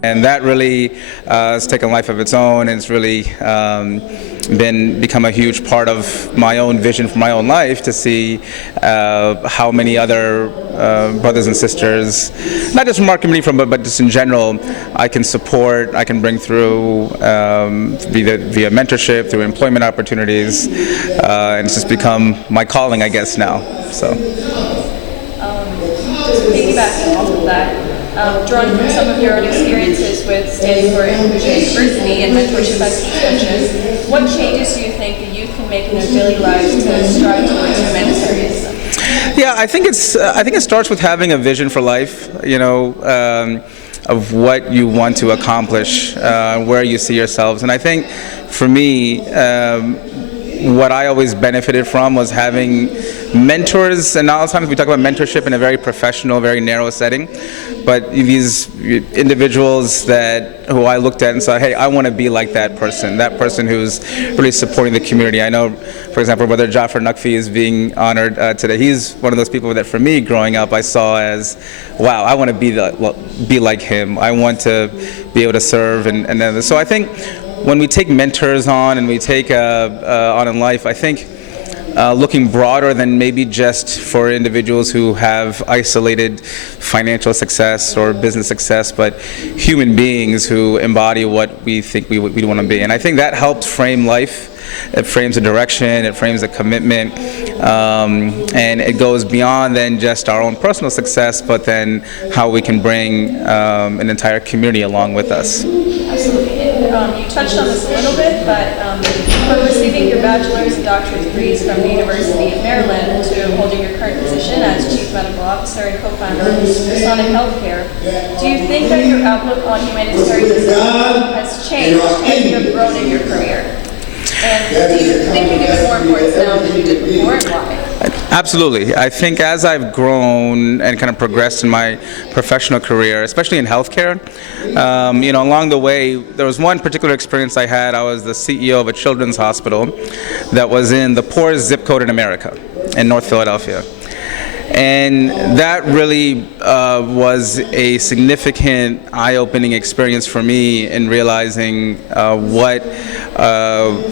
And that really has taken life of its own, and it's really become a huge part of my own vision for my own life, to see how many other brothers and sisters, not just from our community, but just in general, I can support, I can bring through via mentorship, through employment opportunities, and it's just become my calling, I guess, now. So. Just piggybacking off of that. Drawing from some of your own experiences with standing for inclusion and diversity and mentorship as you mentioned, what changes do you think the youth can make in their daily lives to strive towards humanitarianism? Yeah, I think it starts with having a vision for life. Of what you want to accomplish, where you see yourselves, and I think for me, what I always benefited from was having mentors, and a lot of times we talk about mentorship in a very professional, very narrow setting, but these individuals who I looked at and said, hey, I want to be like that person who's really supporting the community. I know, for example, Brother Jafar Naqvi is being honored today. He's one of those people that, for me, growing up, I saw as, wow, I want to be like him. I want to be able to serve, and so I think when we take mentors on and we take on in life, I think looking broader than maybe just for individuals who have isolated financial success or business success, but human beings who embody what we think we want to be. And I think that helps frame life. It frames a direction, it frames a commitment, and it goes beyond than just our own personal success, but then how we can bring an entire community along with us. Absolutely. You touched on this a little bit, but from receiving your bachelor's and doctorate degrees from the University of Maryland to holding your current position as Chief Medical Officer and co-founder of Personic Health, do you think that your outlook on humanitarianism has changed as you have grown in your career? And do you think you give it more importance now than you did before, and why? Absolutely. I think as I've grown and kind of progressed in my professional career, especially in healthcare, along the way, there was one particular experience I had. I was the CEO of a children's hospital that was in the poorest zip code in America, in North Philadelphia. And that really was a significant eye-opening experience for me in realizing what,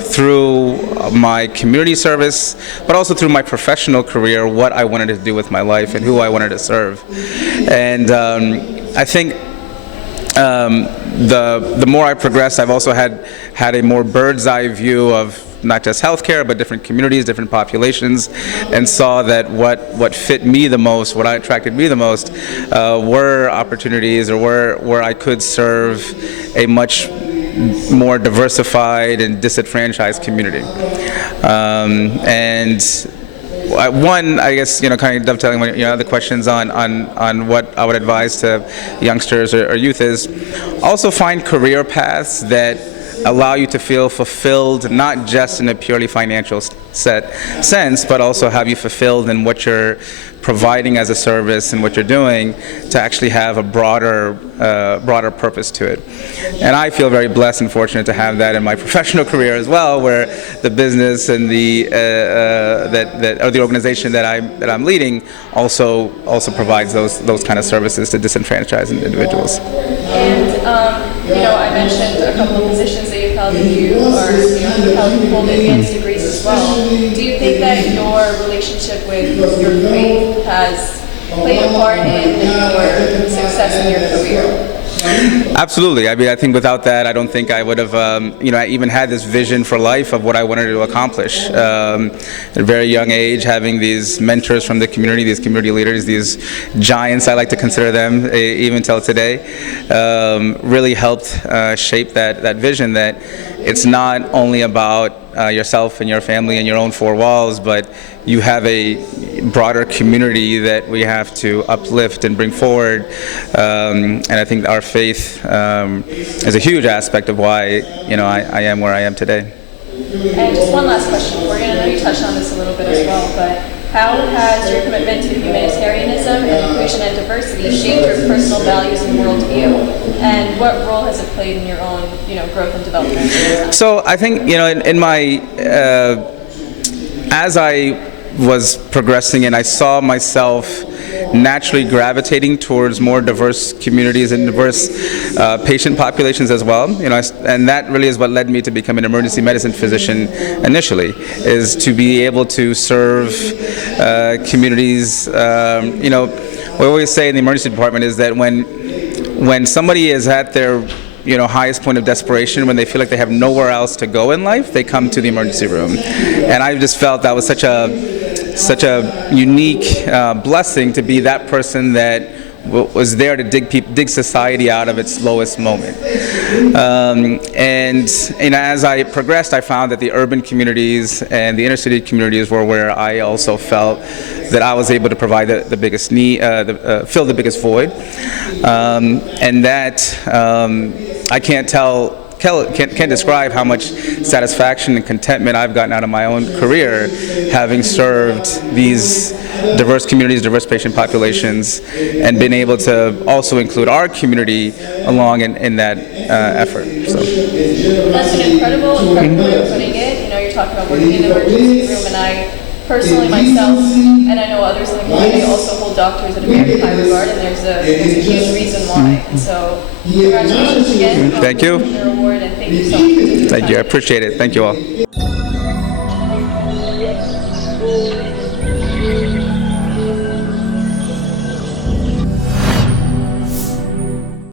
through my community service, but also through my professional career, what I wanted to do with my life and who I wanted to serve. And I think the more I progressed, I've also had a more bird's eye view of not just healthcare, but different communities, different populations, and saw that what fit me the most, what attracted me the most, were opportunities, or where I could serve a much more diversified and disenfranchised community. And one, I guess, kind of dovetailing the questions on what I would advise to youngsters or youth is also find career paths that allow you to feel fulfilled, not just in a purely financial sense, but also have you fulfilled in what you're providing as a service and what you're doing, to actually have a broader purpose to it. And I feel very blessed and fortunate to have that in my professional career as well, where the business and the organization that I'm leading also provides those kind of services to disenfranchised individuals. And I mentioned a couple of positions that you've held, and you hold advanced degrees as well. Do you think that your relationship with your faith has played a part in your success in your career? Absolutely. I mean, I think without that, I don't think I would have, I even had this vision for life of what I wanted to accomplish. At a very young age, having these mentors from the community, these community leaders, these giants, I like to consider them, even till today, really helped shape that vision, that it's not only about yourself and your family and your own four walls, but you have a broader community that we have to uplift and bring forward. And I think our faith is a huge aspect of why I am where I am today. And just one last question for you. I know you touched on this a little bit as well, but how has your commitment to humanitarianism and inclusion and diversity shaped your personal values and worldview? And what role has it played in your own, growth and development? So I think, in my, as I was progressing, and I saw myself naturally gravitating towards more diverse communities and diverse patient populations as well. And that really is what led me to become an emergency medicine physician initially, is to be able to serve communities. We always say in the emergency department is that when somebody is at their highest point of desperation, when they feel like they have nowhere else to go in life, they come to the emergency room. And I just felt that was such a unique blessing to be that person that was there to dig society out of its lowest moment. And as I progressed, I found that the urban communities and the inner city communities were where I also felt that I was able to provide the biggest need, fill the biggest void, and that I can't describe how much satisfaction and contentment I've gotten out of my own career, having served these diverse communities, diverse patient populations, and been able to also include our community along in that effort. So. That's an incredible way of putting it. You're talking about working in the emergency room, and I personally myself, and I know others in the community also hold doctors in a very high regard, and there's a huge reason why. And so, congratulations again. Thank you. On your award, and thank you so much. Thank you. I appreciate it. Thank you all.